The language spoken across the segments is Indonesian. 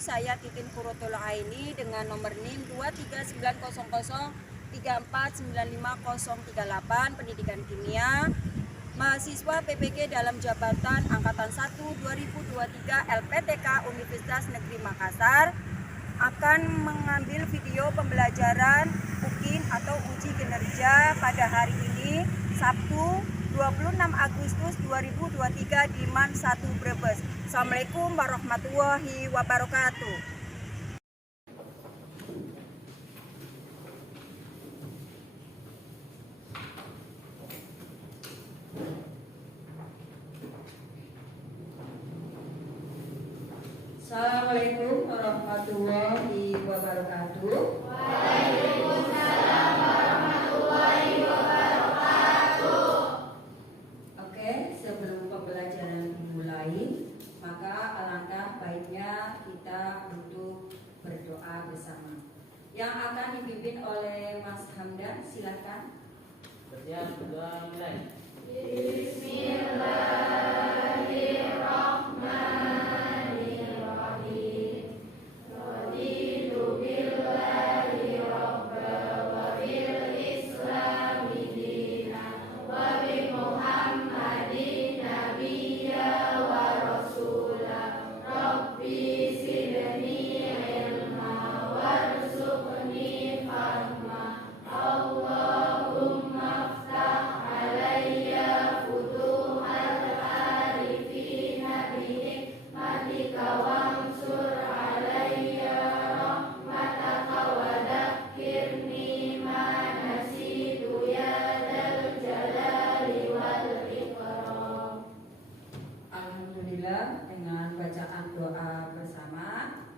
saya Titin Kurotul Aini dengan nomor NIM 23900349538 Pendidikan Kimia, mahasiswa PPG dalam jabatan Angkatan 1 2023 LPTK Universitas Negeri Makassar akan mengambil video pembelajaran UKIN atau uji kinerja pada hari ini Sabtu 26 Agustus 2023 di MAN 1 Brebes. Assalamualaikum warahmatullahi wabarakatuh. Assalamualaikum warahmatullahi wabarakatuh. Waalaikumsalam warahmatullahi wabarakatuh. Oke, sebelum pembelajaran dimulai, maka alangkah baiknya kita untuk berdoa bersama. Yang akan dipimpin oleh Mas Hamdan, silakan. Berdoa mulai. Bismillahirrahmanirrahim. Raditu billahi rabba wa bil islami dinan wa bi Muhammadin nabiyya wa rasula. Rabbi zidni ilma warzuqni fahma. Allahumma aftah alayya futuhal arifina bi hikmatika wansur alayya rahmataka wa dhakkirni ma nasitu ya dzal jalali wal ikram. Alhamdulillah, dengan bacaan doa bersama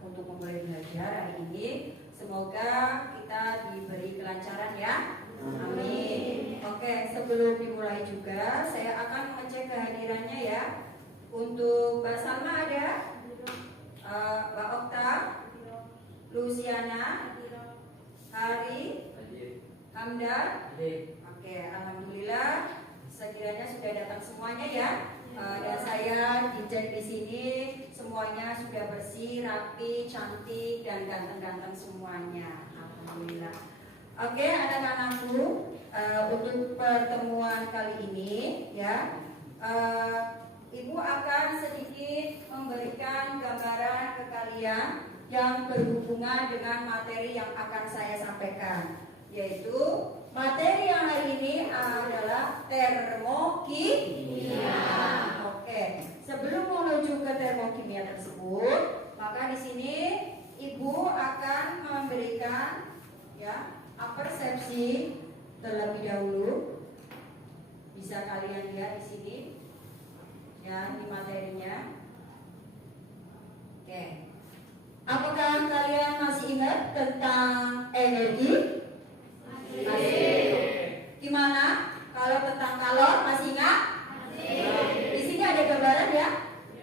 untuk memulai belajar hari ini, semoga kita diberi kelancaran ya. Amin. Oke, sebelum dimulai juga saya akan mengecek kehadirannya ya. Untuk Mbak Salma ada, Mbak Okta, Luciana, Hari, Hamdan. Oke, alhamdulillah sekiranya sudah datang semuanya ya. Dan saya dicek di sini semuanya sudah bersih, rapi, cantik dan ganteng-ganteng semuanya. Alhamdulillah. Oke, anak-anakku, untuk pertemuan kali ini ya, Ibu akan sedikit memberikan gambaran ke kalian yang berhubungan dengan materi yang akan saya sampaikan, yaitu materi yang hari ini adalah termokimia. Oke, sebelum menuju ke termokimia tersebut, maka di sini Ibu akan memberikan ya persepsi terlebih dahulu. Bisa kalian lihat di sini ya, di materinya. Oke, apakah kalian masih ingat tentang energi? Masih. Gimana kalau tentang kalor, masih ingat? Masih. Di sini ada gambaran ya.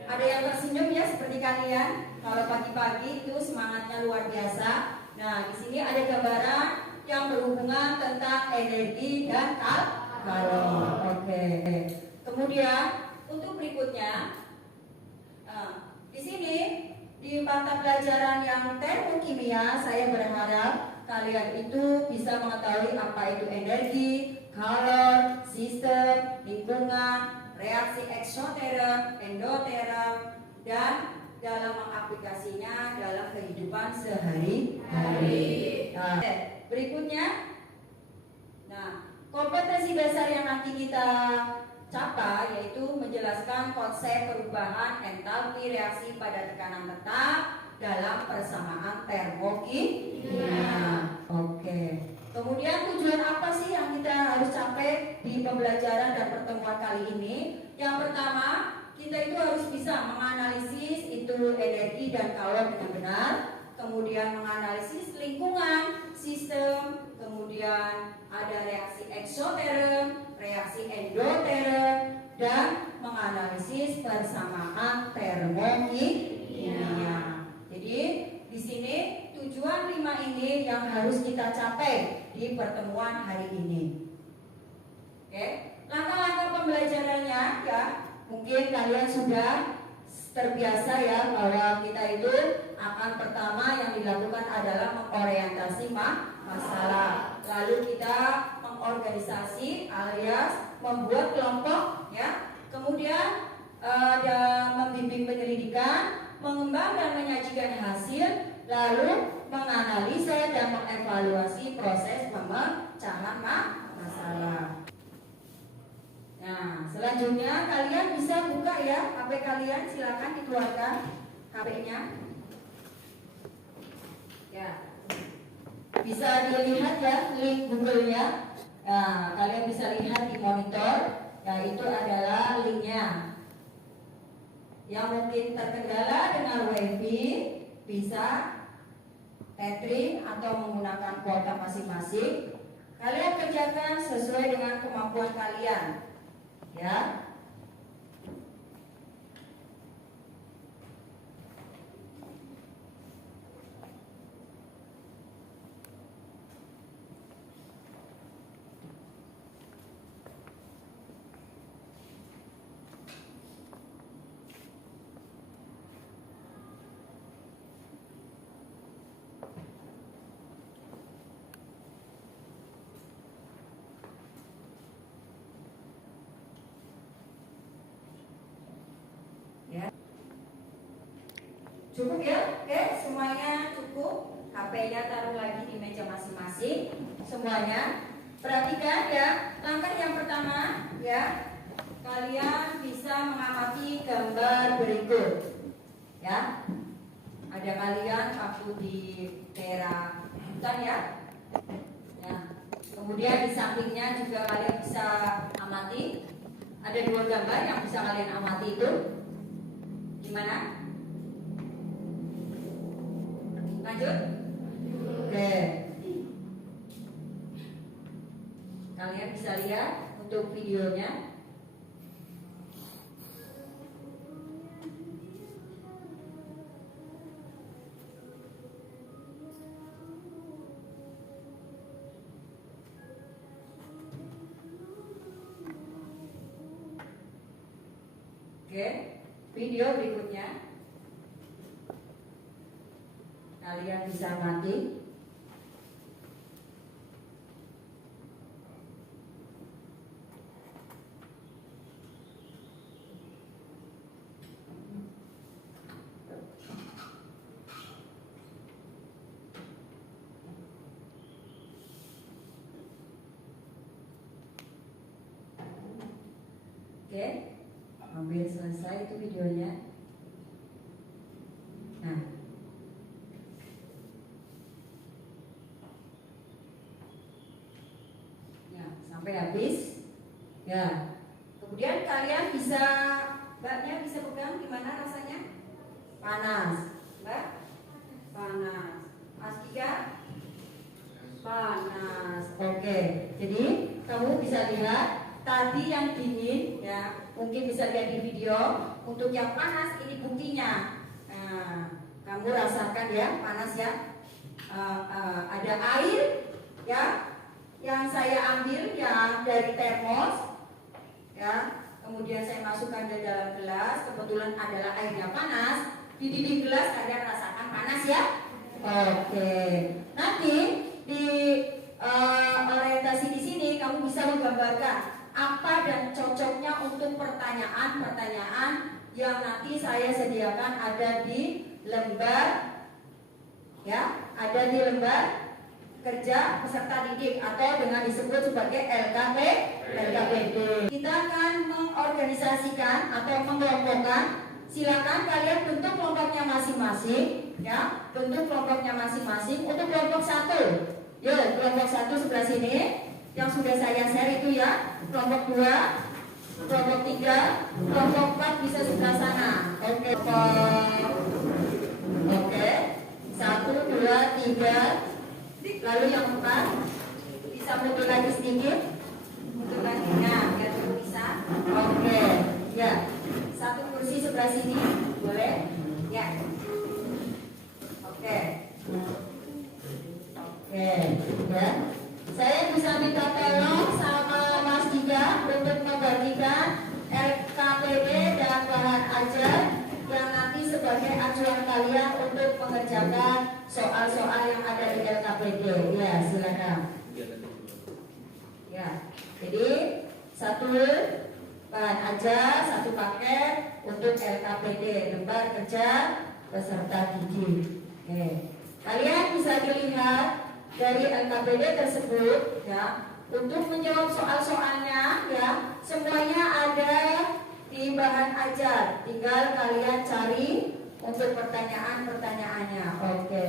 Ada yang tersenyum ya seperti kalian. Kalau pagi-pagi itu semangatnya luar biasa. Nah, di sini ada gambaran yang berhubungan tentang energi dan kalor. Oke. Kemudian untuk berikutnya, di sini di mata pelajaran yang termokimia, saya berharap kalian itu bisa mengetahui apa itu energi, kalor, sistem, lingkungan, reaksi eksoterm, endoterm, dan dalam mengaplikasinya dalam kehidupan sehari-hari. Nah, berikutnya, kompetensi dasar yang nanti kita capai yaitu menjelaskan konsep perubahan entalpi reaksi pada tekanan tetap dalam persamaan termokimia. Oke. Kemudian tujuan apa sih yang kita harus capai di pembelajaran dan pertemuan kali ini? Yang pertama, kita itu harus bisa menganalisis itu energi dan kalor dengan benar. Kemudian menganalisis lingkungan, sistem, kemudian ada reaksi eksoterm, reaksi endoterm, dan menganalisis persamaan termokimia. Jadi di sini tujuan 5 ini yang harus kita capai di pertemuan hari ini. Oke, langkah-langkah pembelajarannya ya, mungkin kalian sudah terbiasa ya bahwa kita itu akan pertama yang dilakukan adalah mengorientasi masalah. Lalu kita mengorganisasi alias membuat kelompok ya. Kemudian ada membimbing penyelidikan, mengembang dan menyajikan hasil, lalu menganalisa dan mengevaluasi proses pemecahan masalah. Nah, selanjutnya kalian bisa buka ya HP kalian, silakan dikeluarkan HP-nya. Ya, bisa dilihat ya link Google-nya. Nah, kalian bisa lihat di monitor. Ya, itu adalah linknya. Yang mungkin terkendala dengan WiFi bisa tethering atau menggunakan kuota masing-masing. Kalian kerjakan sesuai dengan kemampuan kalian. Ya. Cukup ya? Oke, semuanya cukup. HP-nya taruh lagi di meja masing-masing. Semuanya. Perhatikan ya, langkah yang pertama ya. Kalian bisa mengamati gambar berikut. Ya. Ada kalian waktu di daerah hutan ya. Ya. Kemudian di sampingnya juga kalian bisa amati. Ada 2 gambar yang bisa kalian amati itu. Gimana? Lanjut. Oke. Kalian bisa lihat untuk videonya. Oke, video berikutnya. Kalian bisa mati. Oke, hampir selesai itu videonya. Nah, sampai habis ya. Kemudian kalian bisa, mbaknya bisa pegang gimana rasanya? Panas, mbak? Panas. Mas Kika? Panas. Oke, jadi kamu bisa lihat tadi yang dingin ya, mungkin bisa lihat di video. Untuk yang panas ini buktinya. Nah, kamu rasakan ya panas ya. Ada air ya yang saya ambil ya dari termos ya, kemudian saya masukkan ke dalam gelas. Kebetulan adalah airnya panas, di dinding gelas kalian rasakan panas ya. Oke, nanti di orientasi di sini kamu bisa menggambarkan apa dan cocoknya untuk pertanyaan-pertanyaan yang nanti saya sediakan ada di lembar ya, ada di lembar kerja peserta didik atau dengan disebut sebagai LKPD. Kita akan mengorganisasikan atau mengelompokkan. Silakan kalian bentuk kelompoknya masing-masing, ya, bentuk kelompoknya masing-masing. Untuk kelompok 1, yuk kelompok 1 sebelah sini, yang sudah saya share itu ya. Kelompok 2, kelompok 3, kelompok 4 bisa sebelah sana. Oke, oke, 1, 2, 3. Lalu yang 4 bisa mundur lagi sedikit, mundur lagi, nah biar bisa. Oke, ya, 1 kursi sebelah sini, boleh? Ya. Oke, oke, ya. Saya bisa minta tolong sama Mas Dika untuk membagikan LKPD dan bahan ajar yang sebagai acuan kalian untuk mengerjakan soal-soal yang ada di LKPD. Ya, silakan. Ya, jadi satu bahan aja, satu paket untuk LKPD, lembar kerja peserta didik. Oke. Kalian bisa dilihat dari LKPD tersebut, ya, untuk menjawab soal-soalnya, ya, semuanya ada di bahan ajar. Tinggal kalian cari untuk pertanyaan-pertanyaannya. Oke.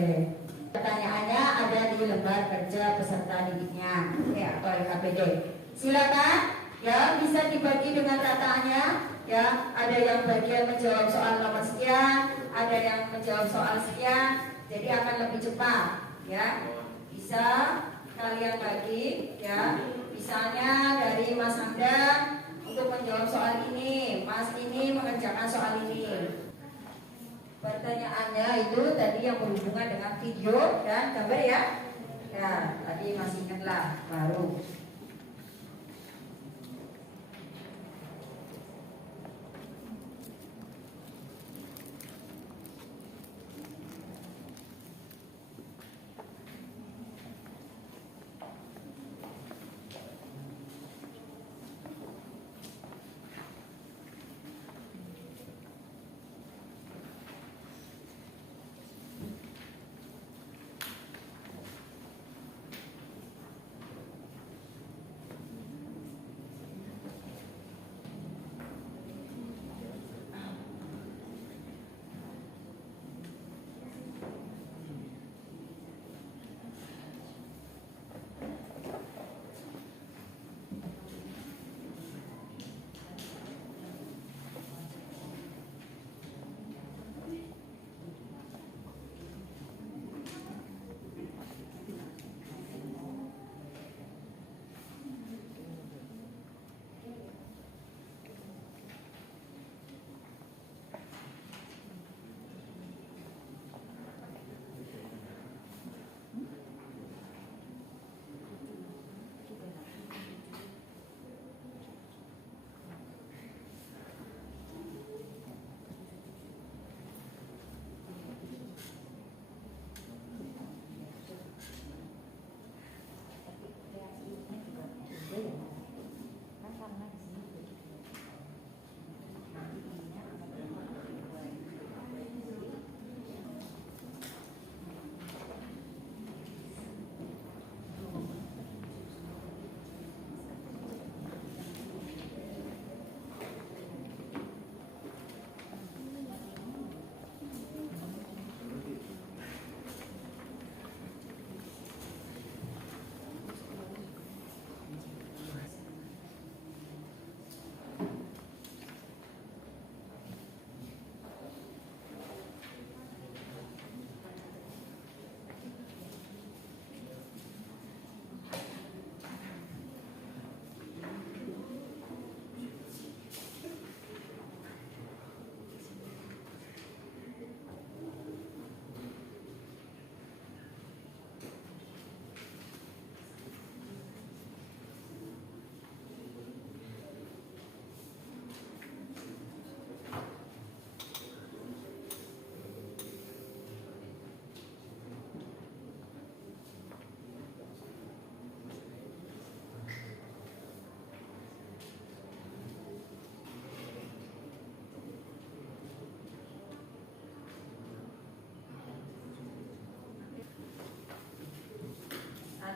Pertanyaannya ada di lembar kerja peserta didiknya, ya, atau LKPD. Silakan. Ya, bisa dibagi dengan rataannya. Ya, ada yang bagian menjawab soal nomor sekian, ada yang menjawab soal sekian. Jadi akan lebih cepat. Ya, bisa kalian bagi. Ya, misalnya dari Mas Hamdan untuk menjawab soal ini, Mas ini mengerjakan soal ini. Pertanyaannya itu tadi yang berhubungan dengan video dan gambar, ya. Ya, tadi masih ingatlah baru.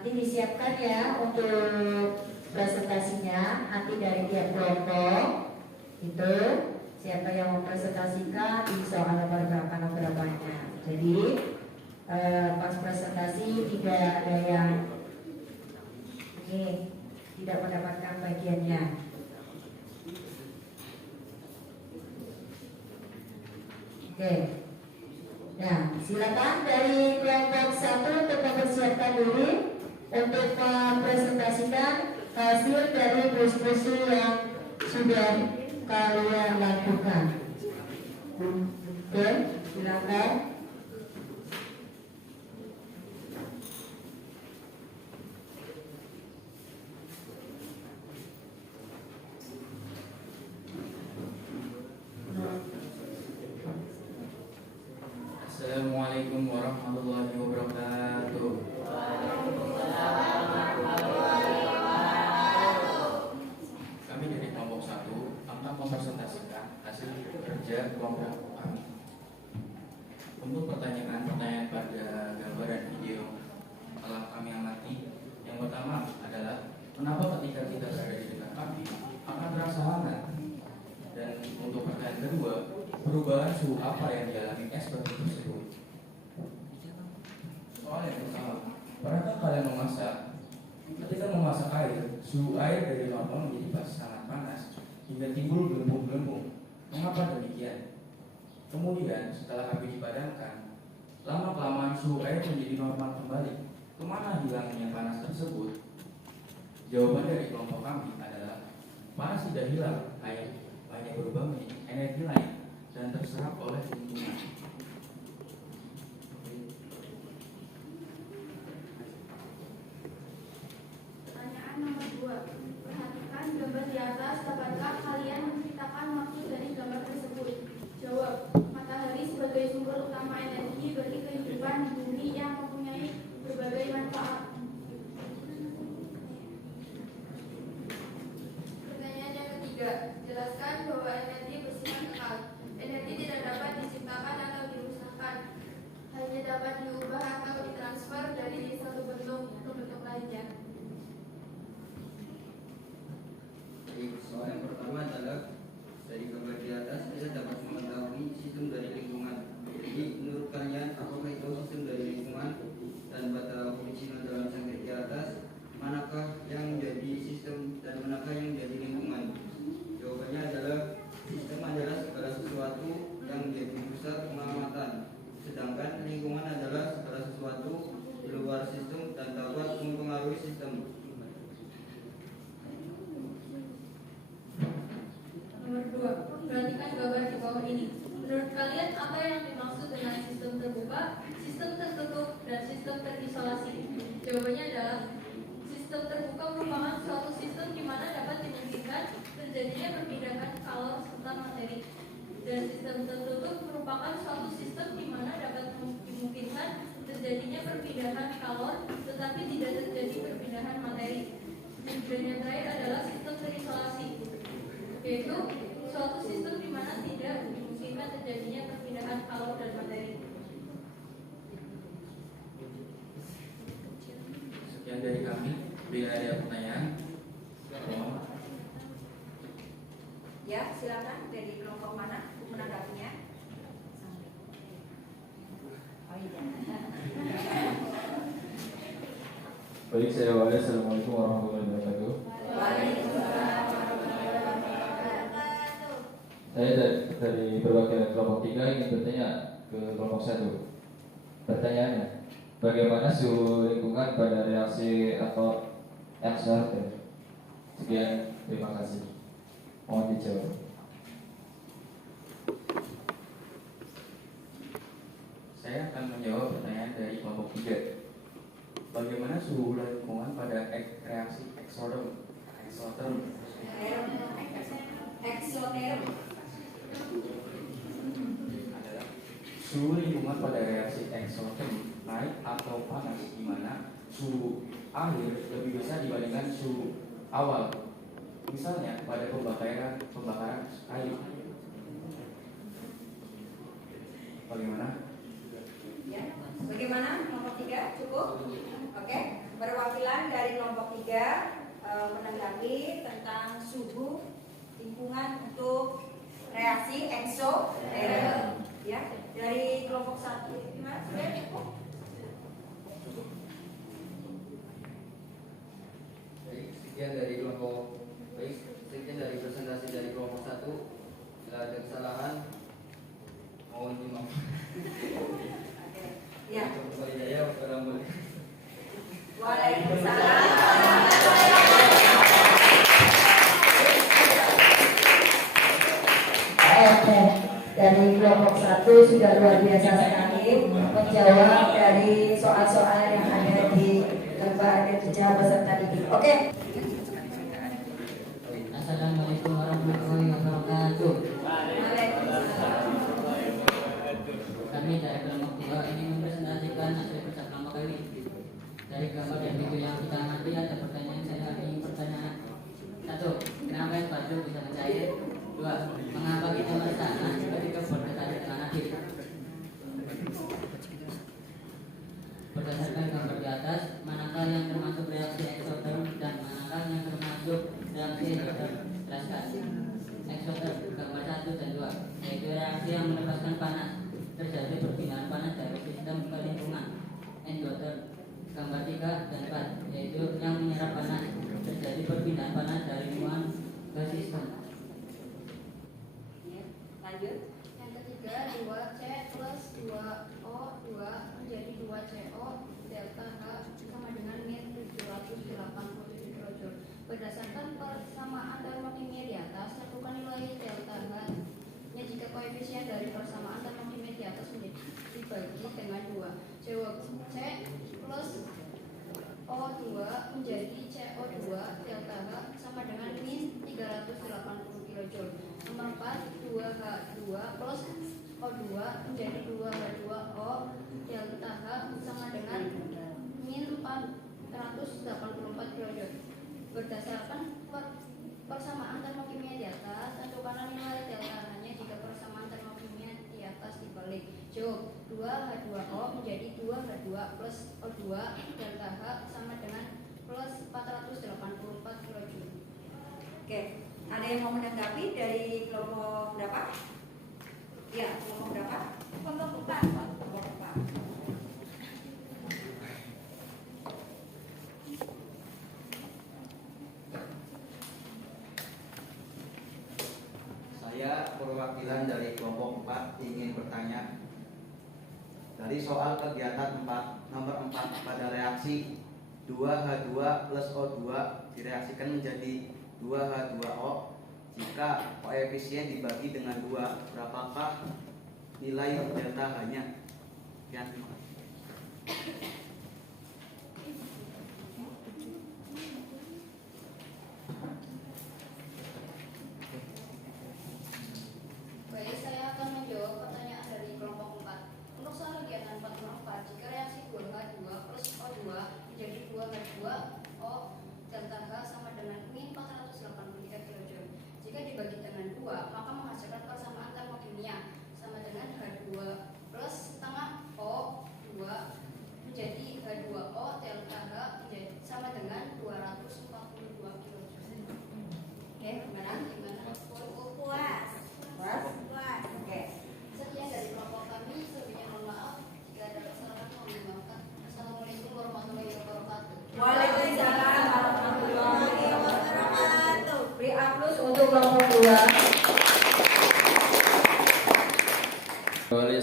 Nanti disiapkan ya untuk presentasinya nanti dari tiap kelompok itu siapa yang mau presentasikan di soal nomor berapanya. Jadi pas presentasi tidak ada yang ini tidak mendapatkan bagiannya. Oke. Nah, silakan dari kelompok 1 untuk mempersiapkan diri untuk mempresentasikan hasil dari diskusi yang sudah kalian lakukan. Oke, silakan. pertama adalah kenapa ketika kita berada di dekat api akan terasa hangat? Dan untuk pertanyaan kedua, perubahan suhu apa yang dialami es batu tersebut? Soal yang pertama, pernahkah kalian memasak? Ketika memasak air, suhu air dari normal menjadi sangat panas hingga timbul gelembung-gelembung. Mengapa demikian? Kemudian setelah api dipadamkan, lama-kelamaan suhu air menjadi normal kembali. Kemana hilangnya panas tersebut? Jawaban dari kelompok kami adalah panas tidak hilang, hanya berubah menjadi energi lain dan terserap oleh lingkungan. Pertanyaan nomor 2. Perhatikan gambar di atas. Dapatkah kalian menceritakan maksud dari gambar tersebut? Jawab. Matahari sebagai sumber utama energi bagi kehidupan di bumi yang mempunyai berbagai manfaat. Pertanyaan yang ketiga. Jelaskan bahwa energi bersifat kekal. Energi tidak dapat diciptakan atau dirusakkan. Hanya dapat diubah atau ditransfer dari satu bentuk ke bentuk lainnya. Soal yang pertama adalah dari gambar di atas kita dapat mengetahui sistem dari lingkungan. Jadi menurut kalian apakah itu sistem dari lingkungan dan pada original dalam sangkait di atas manakah yang menjadi sistem dan manakah yang menjadi lingkungan? Jawabannya adalah sistem adalah segala sesuatu yang menjadi pusat pengamatan, sedangkan lingkungan adalah segala sesuatu di luar sistem dan dapat mempengaruhi sistem. Nomor 2. Perhatikan gambar di bawah ini. Menurut kalian apa yang dimaksud dengan sistem terbuka, sistem tertutup, dan sistem terisolasi? Jawabannya adalah sistem terbuka merupakan suatu sistem di mana dapat dimungkinkan terjadinya perpindahan kalor serta materi. Dan sistem tertutup merupakan suatu sistem di mana dapat dimungkinkan terjadinya perpindahan kalor tetapi tidak terjadi perpindahan materi. Dan yang terakhir adalah sistem terisolasi, yaitu suatu sistem di mana tidak dimungkinkan terjadinya perpindahan kalor dan materi. Sekian dari kami. Bila ada pertanyaan, mohon. Ya, silakan dari kelompok mana menanggapinya? Oh iya. Baik, saya awali. Assalamualaikum warahmatullahi wabarakatuh. Waalaikumsalam warahmatullahi wabarakatuh. Saya dari perwakilan kelompok 3 ingin bertanya ke kelompok 1. Pertanyaannya, bagaimana suhu lingkungan pada reaksi atau eksorter? Sekian, terima kasih. Mohon dijawab. Saya akan menjawab pertanyaan dari kelompok 3. Bagaimana suhu lingkungan pada reaksi eksoterm? Eksoterm. Adalah suhu lingkungan pada reaksi eksoterm naik atau panas, di mana suhu akhir lebih besar dibandingkan suhu awal. Misalnya pada pembakaran kayu. Bagaimana? Ya. Bagaimana kelompok 3? Cukup? Oke. Perwakilan dari kelompok 3 menanggapi tentang suhu lingkungan untuk reaksi eksoterm. Ya. Dari kelompok 1 gimana? Sudah cukup? Sekian dari kelompok sekian dari presentasi dari kelompok 1. Bila ada kesalahan mohon dimaafkan. Ya. Waalaikumsalam. Oke, dari kelompok 1 sudah luar biasa sekali menjawab dari soal-soal yang ada di lembar kerja peserta didik. Oke. Assalamualaikum warahmatullahi wabarakatuh. Kami dari kelompok 2 ini mempresentasikan hasil kerja kelompok kami. Dari gambar dan video yang kita amati ada pertanyaan. Saya ingin pertanyaan 1. Kenapa es batu bisa mencair? 2. Mengapa kita merasa panas ketika berdekatan dengan air? Berdasarkan gambar di atas, manakah yang termasuk reaksi eksoterm reaksi yang melepaskan panas. Terjadi perpindahan panas dari sistem ke lingkungan. Endoter. Gambar 3 dan 4, yaitu yang menyerap panas. Terjadi perpindahan panas dari lingkungan ke sistem. Ya, lanjut. Yang ketiga, 2C plus 2O2 menjadi 2CO delta H sama dengan min 787 kilojoule. Berdasarkan persamaan termokimia di atas, tentukan nilai delta H nya jika koefisien dari persamaan termokimia di atas dibagi dengan 2. Jawab C plus O2 menjadi CO2 delta H sama dengan min 380 kilojoule. Nomor 4, 2H2 plus O2 menjadi 2H2O delta H sama dengan min 484 kilojoule. Berdasarkan persamaan termokimia di atas, tentukanlah nilai delta H-nya jika persamaan termokimia di atas dibalik. Jawab 2H2O menjadi 2H2 plus O2 delta H sama dengan plus 484 kilojoule. Oke, ada yang mau menanggapi dari kelompok berapa? Ya, kelompok berapa? Kelompok 4. Kelompok 4. Saya perwakilan dari kelompok 4 ingin bertanya. Dari soal kegiatan 4, nomor 4 pada reaksi 2H2 plus O2 direaksikan menjadi 2H2O jika koefisien dibagi dengan 2, berapakah nilai delta H-nya? Ya, terima kasih. Baik, saya akan menjawab pertanyaan dari kelompok 4. Untuk soal kegiatan 4 jika reaksi 2H2 plus O2 menjadi 2H2O delta H sama dengan min 483 kilojoule. Jika dibagi dengan 2, maka menghasilkan persamaan termokimia sama dengan H2 plus setengah O2 menjadi H2O delta H menjadi sama dengan 242 kilojoule. Oke, gimana? Puas. Puas? Oke. Sekian dari kelompok kami, sebelumnya mohon maaf jika ada kesalahan mohon dimaafkan. Assalamualaikum warahmatullahi wabarakatuh. Waalaikumsalam warahmatullahi wabarakatuh. Beri aplaus untuk kelompok 2.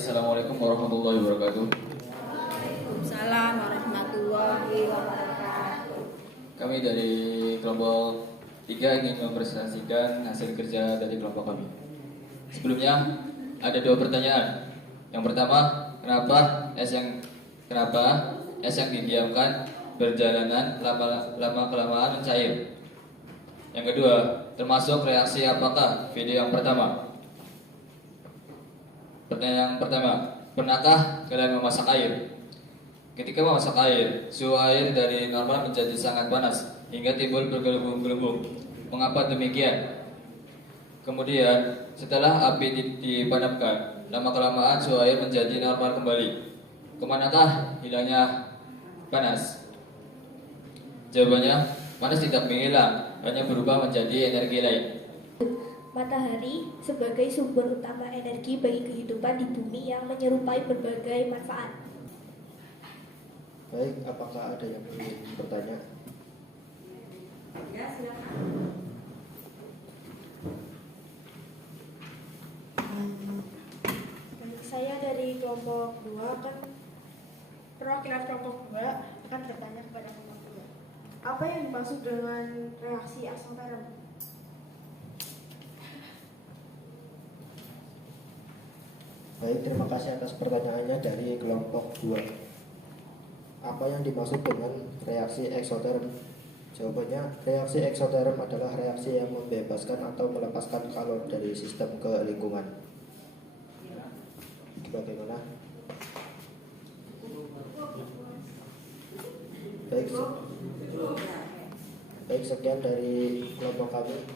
Assalamualaikum warahmatullahi wabarakatuh. Waalaikumsalam warahmatullahi wabarakatuh. Kami dari kelompok 3 ingin mempresentasikan hasil kerja dari kelompok kami. Sebelumnya ada 2 pertanyaan. Yang pertama, kenapa es yang didiamkan berjalanan lama kelamaan mencair? Yang kedua, termasuk reaksi apakah video yang pertama? Pertanyaan yang pertama, pernahkah kalian memasak air? Ketika memasak air, suhu air dari normal menjadi sangat panas hingga timbul bergelembung-gelembung. Mengapa demikian? Kemudian, setelah api dipadamkan, lama-kelamaan suhu air menjadi normal kembali. Kemanakah hilangnya panas? Jawabannya, panas tidak menghilang, hanya berubah menjadi energi lain. Matahari sebagai sumber utama energi bagi kehidupan di bumi yang menyerupai berbagai manfaat. Baik, apakah ada yang ingin bertanya? Ya, silakan. Saya dari kelompok 2 kan perwakilan kelompok 2 akan bertanya kepada kelompok 2. Apa yang dimaksud dengan reaksi eksoterm? Baik, terima kasih atas pertanyaannya dari kelompok 2. Apa yang dimaksud dengan reaksi eksoterm? Jawabannya, reaksi eksoterm adalah reaksi yang membebaskan atau melepaskan kalor dari sistem ke lingkungan. Bagaimana? Baik, sekian dari kelompok kami.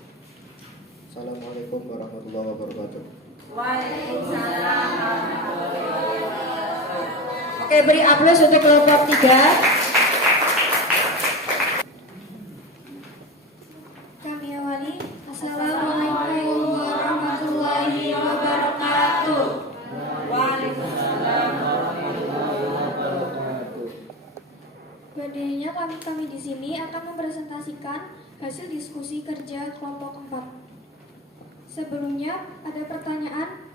Assalamualaikum warahmatullahi wabarakatuh. Waalaikumsalam warahmatullahi wabarakatuh. Oke, beri aplaus untuk kelompok 3. Kami awali. Assalamualaikum warahmatullahi wabarakatuh. mempresentasikan hasil diskusi kerja kelompok 4. Sebelumnya, ada pertanyaan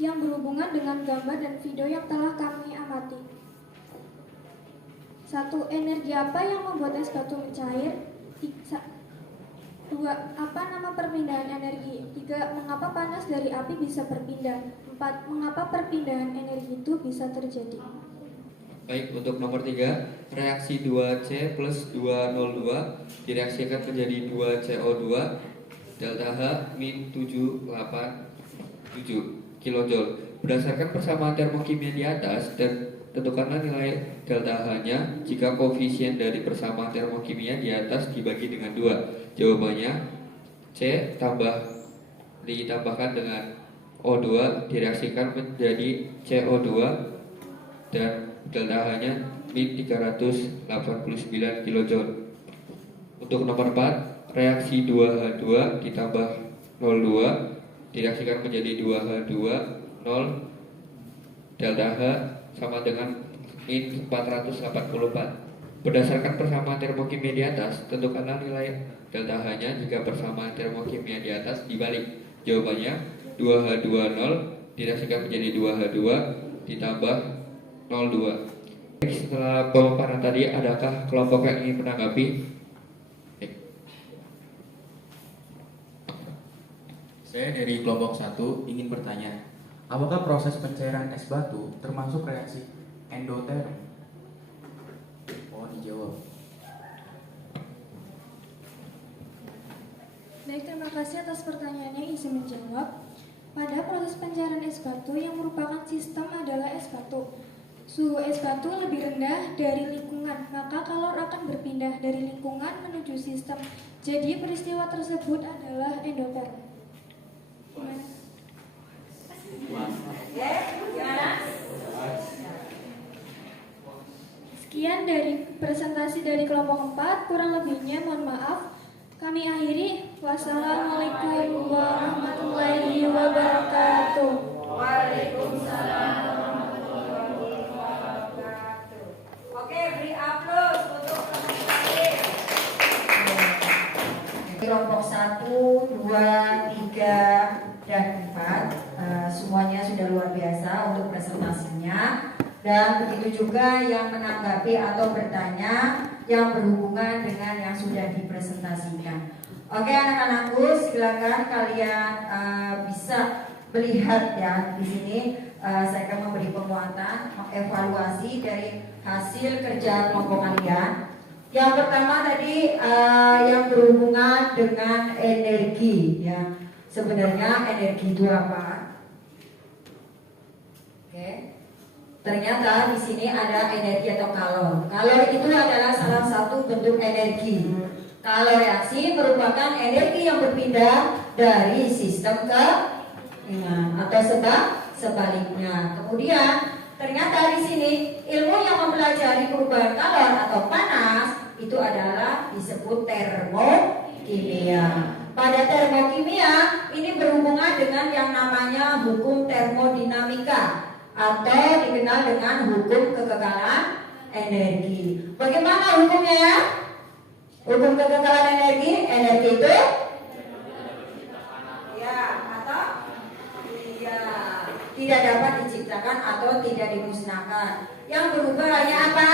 yang berhubungan dengan gambar dan video yang telah kami amati. 1. Energi apa yang membuat es batu mencair? 2. Apa nama perpindahan energi? 3. Mengapa panas dari api bisa berpindah? 4. Mengapa perpindahan energi itu bisa terjadi? Baik, untuk nomor 3, reaksi 2C plus 202 direaksikan menjadi 2CO2 delta H min 787 kJ. Berdasarkan persamaan termokimia di atas, dan tentukanlah nilai delta H-nya jika koefisien dari persamaan termokimia di atas dibagi dengan 2. Jawabannya C ditambahkan dengan O2 direaksikan menjadi CO2 dan delta H-nya min 389 kJ. Untuk nomor 4, reaksi 2H2 ditambah 02 direaksikan menjadi 2H2 0 delta H sama dengan min 484. Berdasarkan persamaan termokimia di atas, tentukanlah nilai delta H-nya jika persamaan termokimia di atas dibalik. Jawabannya 2H20 direaksikan menjadi 2H2 ditambah 02. Setelah pemaparan tadi, adakah kelompok yang ingin menanggapi? Saya dari kelompok 1 ingin bertanya, apakah proses pencairan es batu termasuk reaksi endoterm? Mohon dijawab. Baik, terima kasih atas pertanyaannya. Izin menjawab. Pada proses pencairan es batu yang merupakan sistem adalah es batu. Suhu es batu lebih rendah dari lingkungan, maka kalor akan berpindah dari lingkungan menuju sistem. Jadi peristiwa tersebut adalah endoterm. Sekian dari presentasi dari kelompok 4, kurang lebihnya mohon maaf. Kami akhiri. Wassalamualaikum warahmatullahi wabarakatuh. Waalaikumsalam warahmatullahi wabarakatuh. Oke, beri aplaus untuk presentasi. Kelompok 1, 2, 3, dan 4 semuanya sudah luar biasa untuk presentasinya, dan begitu juga yang menanggapi atau bertanya yang berhubungan dengan yang sudah dipresentasikan. Oke anak-anakku, silakan kalian bisa melihat ya di sini. Saya akan memberi penguatan, mengevaluasi dari hasil kerja kelompok kalian. Yang pertama tadi yang berhubungan dengan energi ya. Sebenarnya energi itu apa? Oke. Ternyata di sini ada energi atau kalor. Kalor itu adalah salah satu bentuk energi. Kalor reaksi merupakan energi yang berpindah dari sistem ke atau sebaliknya. Kemudian ternyata di sini ilmu yang mempelajari perubahan kalor atau panas itu adalah disebut termokimia. Pada termokimia ini berhubungan dengan yang namanya hukum termodinamika atau dikenal dengan hukum kekekalan energi. Bagaimana hukumnya ya? Hukum kekekalan energi, energi itu ya atau iya, tidak dapat diciptakan atau tidak dimusnahkan. Yang berubah hanya apa?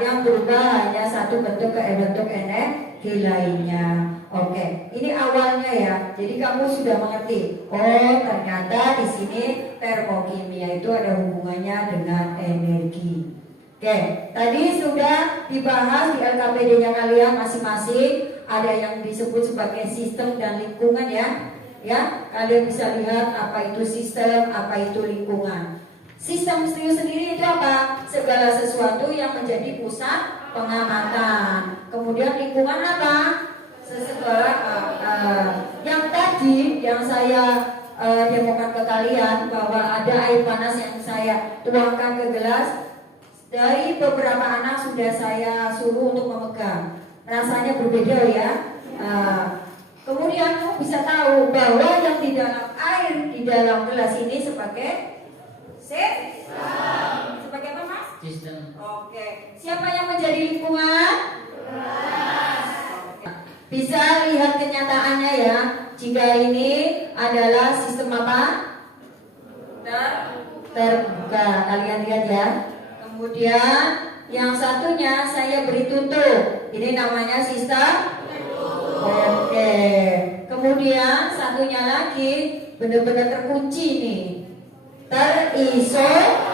Yang berubah hanya satu bentuk ke bentuk energi lainnya. Oke, ini awalnya ya. Jadi kamu sudah mengerti. Oh, ternyata di sini termokimia itu ada hubungannya dengan energi. Oke, tadi sudah dibahas di LKPD-nya kalian masing-masing. Ada yang disebut sebagai sistem dan lingkungan ya. Ya, kalian bisa lihat apa itu sistem, apa itu lingkungan. Sistem sendiri itu apa? Segala sesuatu yang menjadi pusat pengamatan. Kemudian lingkungan apa? Yang tadi yang saya demokan ke kalian bahwa ada air panas yang saya tuangkan ke gelas. Dari beberapa anak sudah saya suruh untuk memegang. Rasanya berbeda ya. Kemudian kamu bisa tahu bahwa yang di dalam air di dalam gelas ini sebagai sebagai apa mas? Sistem. Oke. Siapa yang menjadi lingkungan? Bisa lihat kenyataannya ya. Jika ini adalah sistem apa? Terbuka. Kalian lihat ya. Kemudian yang satunya saya beri tutup. Ini namanya sistem oke. Kemudian satunya lagi benar-benar terkunci nih. Terisolasi.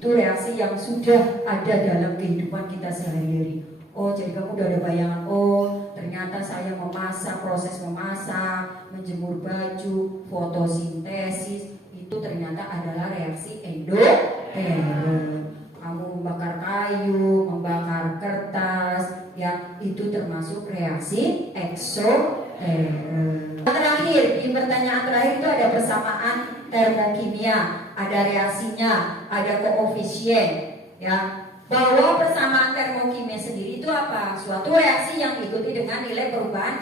Itu reaksi yang sudah ada dalam kehidupan kita sehari-hari. Oh, jadi kamu udah ada bayangan. Oh, ternyata saya memasak, proses memasak, menjemur baju, fotosintesis, itu ternyata adalah reaksi endoterm. Kamu membakar kayu, membakar kertas, ya itu termasuk reaksi eksoterm. Terakhir, di pertanyaan terakhir itu ada persamaan termokimia, ada reaksinya, ada koefisien, ya. Bahwa persamaan termokimia sendiri itu apa? Suatu reaksi yang diikuti dengan nilai perubahan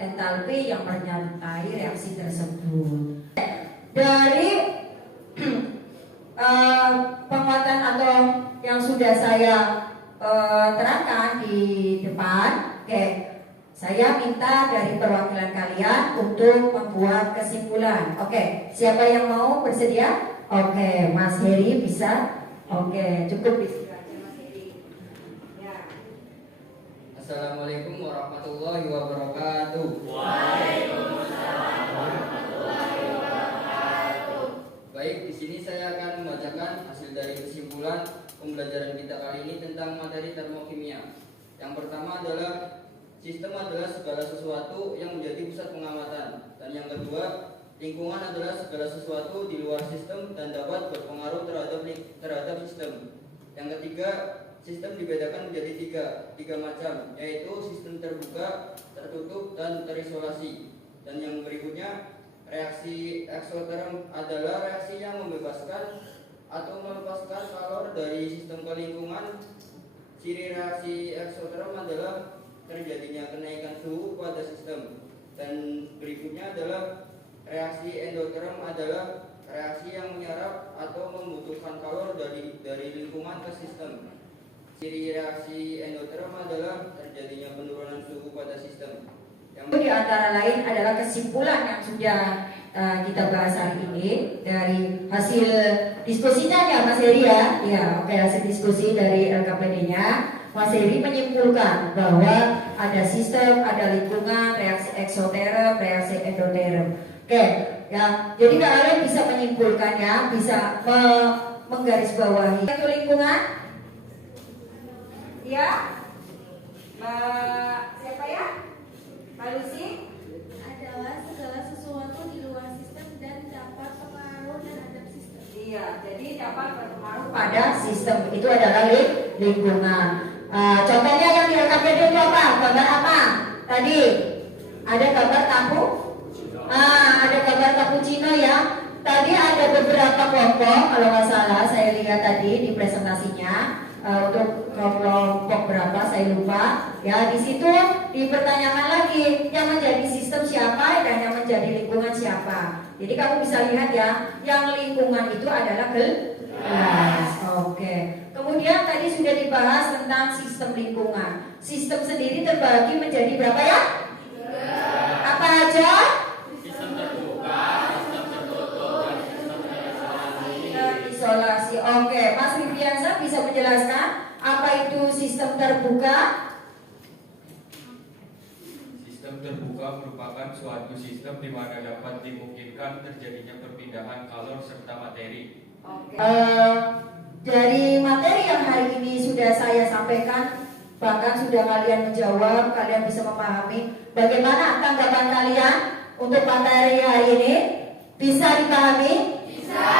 entalpi yang menyertai reaksi tersebut. Dari penguatan atau yang sudah saya terangkan di depan, oke, saya minta dari perwakilan kalian untuk membuat kesimpulan. Oke, siapa yang mau bersedia? Oke, Mas Heri bisa. Oke, cukup di sini aja Mas Heri. Ya. Assalamualaikum warahmatullahi wabarakatuh. Waalaikumsalam warahmatullahi wabarakatuh. Baik, di sini saya akan membacakan hasil dari kesimpulan pembelajaran kita kali ini tentang materi termokimia. Yang pertama adalah sistem adalah segala sesuatu yang menjadi pusat pengamatan. Dan yang kedua, lingkungan adalah segala sesuatu di luar sistem dan dapat berpengaruh terhadap sistem. Yang ketiga, sistem dibedakan menjadi tiga macam, yaitu sistem terbuka, tertutup, dan terisolasi. Dan yang berikutnya, reaksi eksoterm adalah reaksi yang membebaskan atau melepaskan kalor dari sistem ke lingkungan. Ciri reaksi eksoterm adalah terjadinya kenaikan suhu pada sistem. Dan berikutnya adalah reaksi endoterm adalah reaksi yang menyerap atau membutuhkan kalor dari lingkungan ke sistem. Ciri reaksi endoterm adalah terjadinya penurunan suhu pada sistem. Yang di antara lain adalah kesimpulan yang sudah kita bahas hari ini dari hasil diskusinya ya Mas Heri ya. Ya, oke, hasil diskusi dari LKPD-nya. Mas Heri menyimpulkan bahwa ada sistem, ada lingkungan, reaksi eksoterm, reaksi endoterm. Oke, ya. Jadi kalian bisa menyimpulkannya, bisa menggarisbawahi. Itu lingkungan? Ya. Siapa ya? Mbak Lucy? Adalah segala sesuatu di luar sistem dan dapat pengaruh terhadap sistem. Iya, jadi dapat berpengaruh pada sistem. Itu adalah lingkungan. Contohnya yang di LKPD itu apa? Gambar apa? Tadi ada gambar tahu? Ada gambar cappuccino ya. Tadi ada beberapa kelompok, kalau nggak salah saya lihat tadi di presentasinya. Untuk kelompok berapa saya lupa. Ya, di situ dipertanyakan lagi yang menjadi sistem siapa dan yang menjadi lingkungan siapa. Jadi kamu bisa lihat ya, yang lingkungan itu adalah gelas. Oke. Kemudian tadi sudah dibahas tentang sistem lingkungan. Sistem sendiri terbagi menjadi berapa ya? Apa aja? Sistem terbuka, sistem tertutup, dan sistem terisolasi. Oke, Mas Rifiansa bisa menjelaskan apa itu sistem terbuka? Sistem terbuka merupakan suatu sistem di mana dapat dimungkinkan terjadinya perpindahan kalor serta materi. Oke. Dari materi yang hari ini sudah saya sampaikan, bahkan sudah kalian menjawab, kalian bisa memahami. Bagaimana tanggapan kalian untuk materi hari ini? Bisa dipahami? Bisa.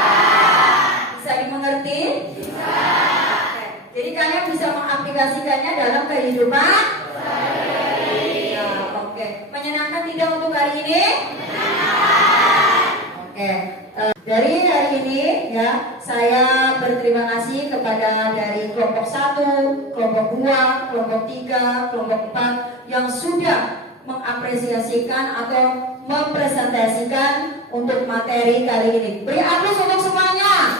Bisa dimengerti? Bisa. Oke. Jadi kalian bisa mengaplikasikannya dalam kehidupan sehari-hari. Ya, oke. Menyenangkan tidak untuk hari ini? Menyenangkan. Oke. Dari hari ini ya, saya berterima kasih kepada dari kelompok 1, kelompok 2, kelompok 3, kelompok 4 yang sudah mengapresiasikan atau mempresentasikan untuk materi kali ini. Beri aplaus untuk semuanya.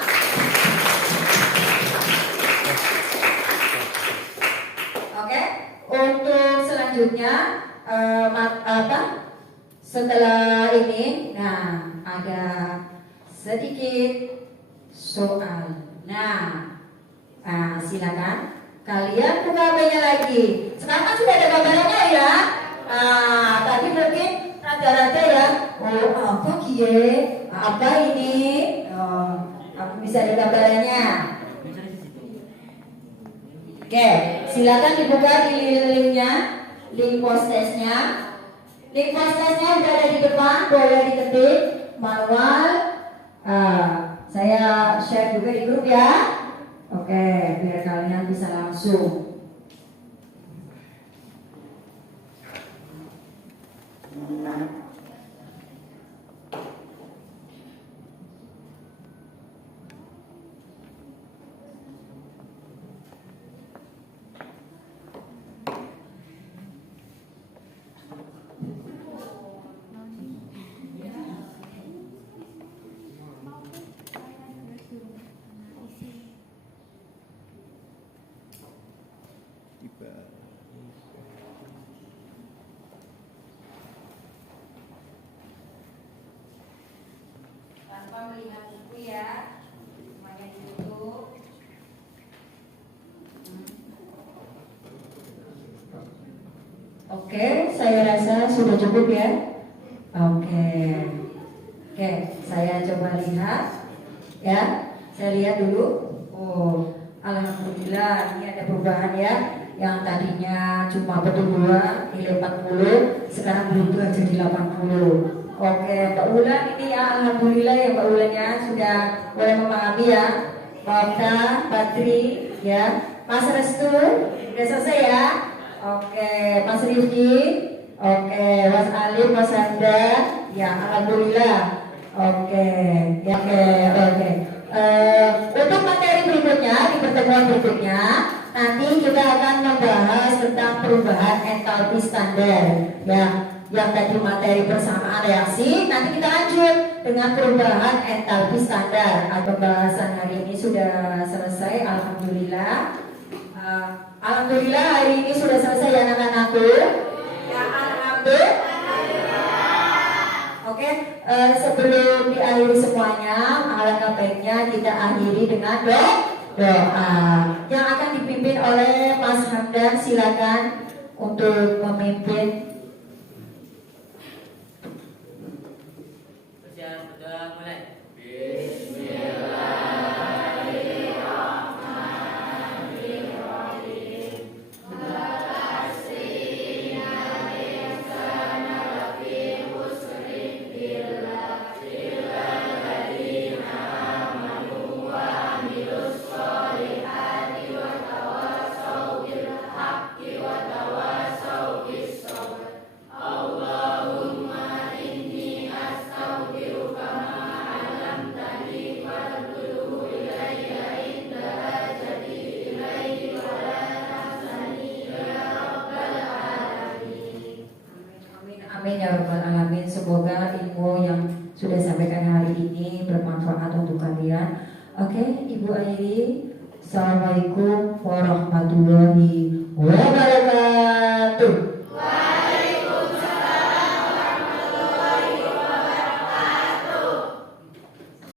selanjutnya setelah ini, nah ada sedikit soal. Nah, silakan kalian buka HP-nya lagi. Sekarang kan sudah ada gambarannya ya. Tadi mungkin rada-rada ya. Oh, apa kie? Apa ini? Aku bisa ada gambarannya. Oke, silakan dibuka di linknya, link post testnya. Link post testnya udah ada di depan, boleh diketik manual. Saya share juga di grup ya. Oke, biar kalian bisa langsung. Tanpa melihat buku ya, semuanya ditutup. Oke, saya rasa sudah cukup ya. Oke, saya coba lihat ya. Saya lihat dulu. Oh, alhamdulillah ini ada perubahan ya. Yang tadinya cuma betul 2 nilai 40, sekarang berubah jadi 80. Oke, Mbak Ulan ini ya, alhamdulillah ya Mbak Ulannya sudah boleh memahami ya. Mbak Badri ya, Mas Restu sudah selesai ya. Oke, Mas Rifki, oke, Mas Alif, Mas Handa, ya alhamdulillah. Oke, ya oke. Untuk materi berikutnya di pertemuan berikutnya nanti kita akan membahas tentang perubahan entalpi standar ya. Yang tadi materi persamaan reaksi, nanti kita lanjut dengan perubahan entalpi standar. Pembahasan hari ini sudah selesai, alhamdulillah. Alhamdulillah hari ini sudah selesai ya anak-anakku. Ya alhamdulillah. Oke, sebelum diakhiri semuanya, alangkah baiknya kita akhiri dengan doa yang akan dipimpin oleh Mas Hamdan. Silakan untuk memimpin. Amin ya rabbal alamin. Semoga ilmu yang sudah sampaikan hari ini bermanfaat untuk kalian. Oke, Ibu Airi, Assalamualaikum warahmatullahi wabarakatuh.